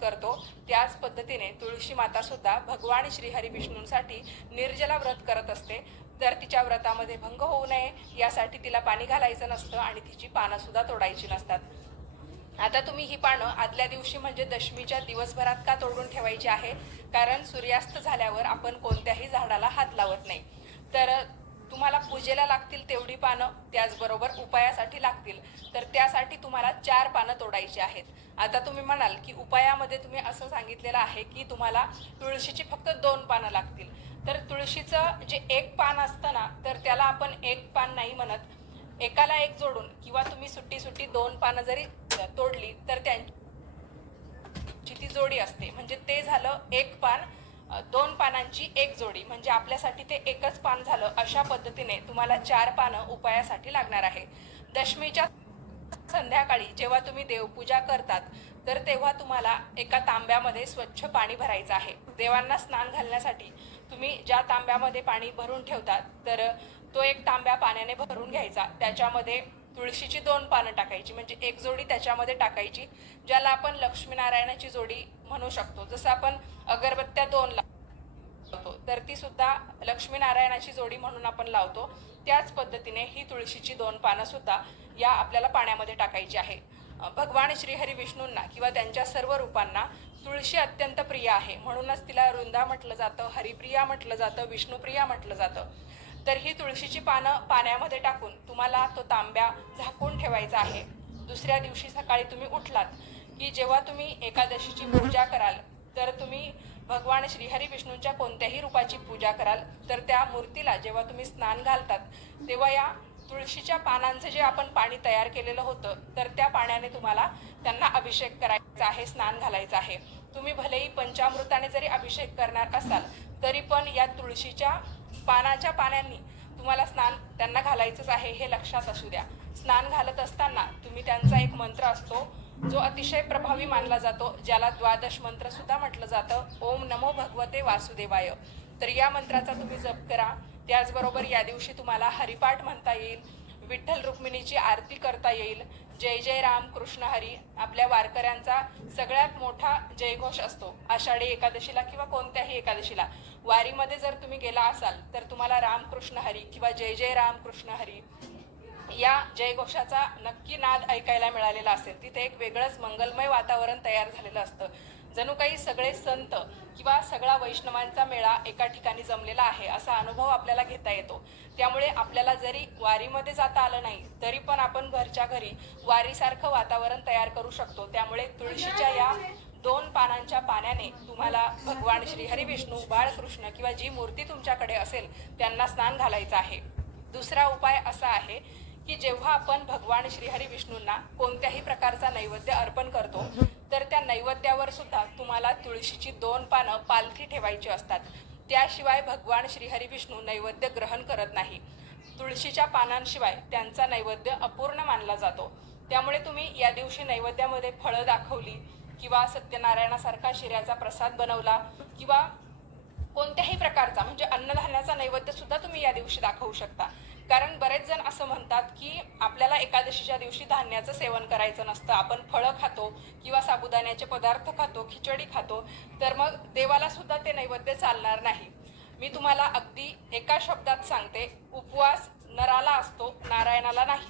करतो. त्याच पद्धतीने तुळशी माता सुद्धा भगवान श्रीहरी विष्णूंसाठी निर्जला व्रत करत असते. तर तिच्या व्रतामध्ये भंग होऊ नये यासाठी तिला पाणी घालायचं नसतं आणि तिची पानं सुद्धा तोडायची नसतात. आता तुम्ही ही पानं आदल्या दिवशी म्हणजे दशमीच्या दिवसभरात का तोडून ठेवायची आहे? कारण सूर्यास्त झाल्यावर आपण कोणत्याही झाडाला हात लावत नाही. तर तुम्हाला पूजेला लागतील तेवढी पानं त्याचबरोबर उपायासाठी लागतील. तर त्यासाठी तुम्हाला चार पानं तोडायची आहेत. आता तुम्ही म्हणाल की उपायामध्ये तुम्ही असं सांगितलेलं आहे की तुम्हाला तुळशीची फक्त दोन पानं लागतील. तर तुळशीचं जे एक पान असतं ना तर त्याला आपण एक पान नाही म्हणत. एकाला एक जोडून किंवा तुम्ही सुट्टी सुट्टी दोन पानं जरी तोडली तर त्यांची ती जोडी असते. म्हणजे ते झालं एक पान दोन पानांची एक जोडी म्हणजे आपल्यासाठी ते एकच पान झालं अशा पद्धतीने तुम्हाला चार पानं उपायासाठी लागणार आहे. दशमीच्या संध्याकाळी जेव्हा तुम्ही देवपूजा करतात तर तेव्हा तुम्हाला एका तांब्यामध्ये स्वच्छ पाणी भरायचं आहे. देवांना स्नान घालण्यासाठी तुम्ही ज्या तांब्यामध्ये पाणी भरून ठेवतात तर तो एक तांब्या पाण्याने भरून घ्यायचा. त्याच्यामध्ये तुळशीची दोन पानं टाकायची म्हणजे एक जोडी त्याच्यामध्ये टाकायची ज्याला आपण लक्ष्मीनारायणाची जोडी म्हणू शकतो. जसं आपण अगरबत्त्या दोन लावतो. तर ती सुद्धा लक्ष्मीनारायणाची जोडी म्हणून आपण लावतो. त्याच पद्धतीने ही तुळशीची दोन पानं सुद्धा या आपल्याला पाण्यामध्ये टाकायची आहे. भगवान श्रीहरी विष्णूंना किंवा त्यांच्या सर्व रूपांना तुळशी अत्यंत प्रिय आहे. म्हणूनच तिला वृंदा म्हटलं जातं हरिप्रिया म्हटलं जातं विष्णुप्रिया म्हटलं जातं. तर ही तुळशीची पानं पाण्यामध्ये टाकून तुम्हाला तो तांब्या झाकून ठेवायचा आहे. दुसऱ्या दिवशी सकाळी तुम्ही उठलात की जेव्हा तुम्ही एकादशीची पूजा कराल भगवान श्रीहरी विष्णूंच्या कोणत्याही रूपाची पूजा कराल तर त्या मूर्तीला जेव्हा तुम्ही स्नान घालतात तेव्हा या तुळशीच्या पानांचं जे आपण पाणी तयार केलेलं होतं तर त्या पाण्याने तुम्हाला त्यांना अभिषेक करायचा आहे स्नान घालायचं आहे. तुम्ही भलेही पंचामृताने जरी अभिषेक करणार असाल तरी पण या तुळशीच्या पानाच्या पाण्याने तुम्हाला स्नान त्यांना घालायचंच आहे हे लक्षात असू द्या. स्नान घालत असताना तुम्ही त्यांचा एक मंत्र असतो जो अतिशय प्रभावी मानला जातो ज्याला द्वादश मंत्र सुद्धा म्हटलं जातं ओम नमो भगवते वासुदेवाय. तर या मंत्राचा तुम्ही जप करा. त्याचबरोबर या दिवशी तुम्हाला हरिपाठ म्हणता येईल विठ्ठल रुक्मिणीची आरती करता येईल. जय जय राम कृष्ण हरी. आपल्या वारकऱ्यांचा सगळ्यात मोठा जयघोष असतो आषाढी एकादशीला किंवा कोणत्याही एकादशीला. वारीमध्ये जर तुम्ही गेला असाल तर तुम्हाला राम कृष्ण हरी किंवा जय जय राम कृष्ण हरी या जयघोषाचा नक्की नाद ऐकायला मिळालेला असेल. तिथे एक वेगळंच मंगलमय वातावरण तयार झालेलं असतं. जणू काही सगळे संत किंवा सगळा वैष्णवांचा मेळा एका ठिकाणी जमलेला आहे असा अनुभव आपल्याला घेता येतो. त्यामुळे आपल्याला जरी वारीमध्ये जाता आलं नाही तरी पण आपण घरच्या घरी वारीसारखं वातावरण तयार करू शकतो. त्यामुळे तुळशीच्या या दोन पानांच्या पाण्याने तुम्हाला भगवान श्री हरी विष्णू बाळकृष्ण किंवा जी मूर्ती तुमच्याकडे असेल त्यांना स्नान घालायचं आहे. दुसरा उपाय असा आहे की जेव्हा आपण भगवान श्रीहरी विष्णूंना कोणत्याही प्रकारचा नैवेद्य अर्पण करतो तर त्या नैवेद्यावर सुद्धा तुम्हाला तुळशीची दोन पानं पालथी ठेवायची असतात. त्याशिवाय भगवान श्रीहरी विष्णू नैवेद्य ग्रहण करत नाही. तुळशीच्या पानांशिवाय त्यांचा नैवेद्य अपूर्ण मानला जातो. त्यामुळे तुम्ही या दिवशी नैवेद्यामध्ये फळं दाखवली किंवा सत्यनारायणासारखा शिऱ्याचा प्रसाद बनवला किंवा कोणत्याही प्रकारचा म्हणजे अन्नधान्याचा नैवेद्य सुद्धा तुम्ही या दिवशी दाखवू शकता. कारण बरेच जण असं म्हणतात की आपल्याला एकादशीच्या दिवशी धान्याचं सेवन करायचं नसतं. आपण फळं खातो किंवा साबुदाण्याचे पदार्थ खातो खिचडी खातो तर मग देवाला सुद्धा ते नैवेद्य चालणार नाही. मी तुम्हाला अगदी एका शब्दात सांगते उपवास नराला असतो नारायणाला नाही.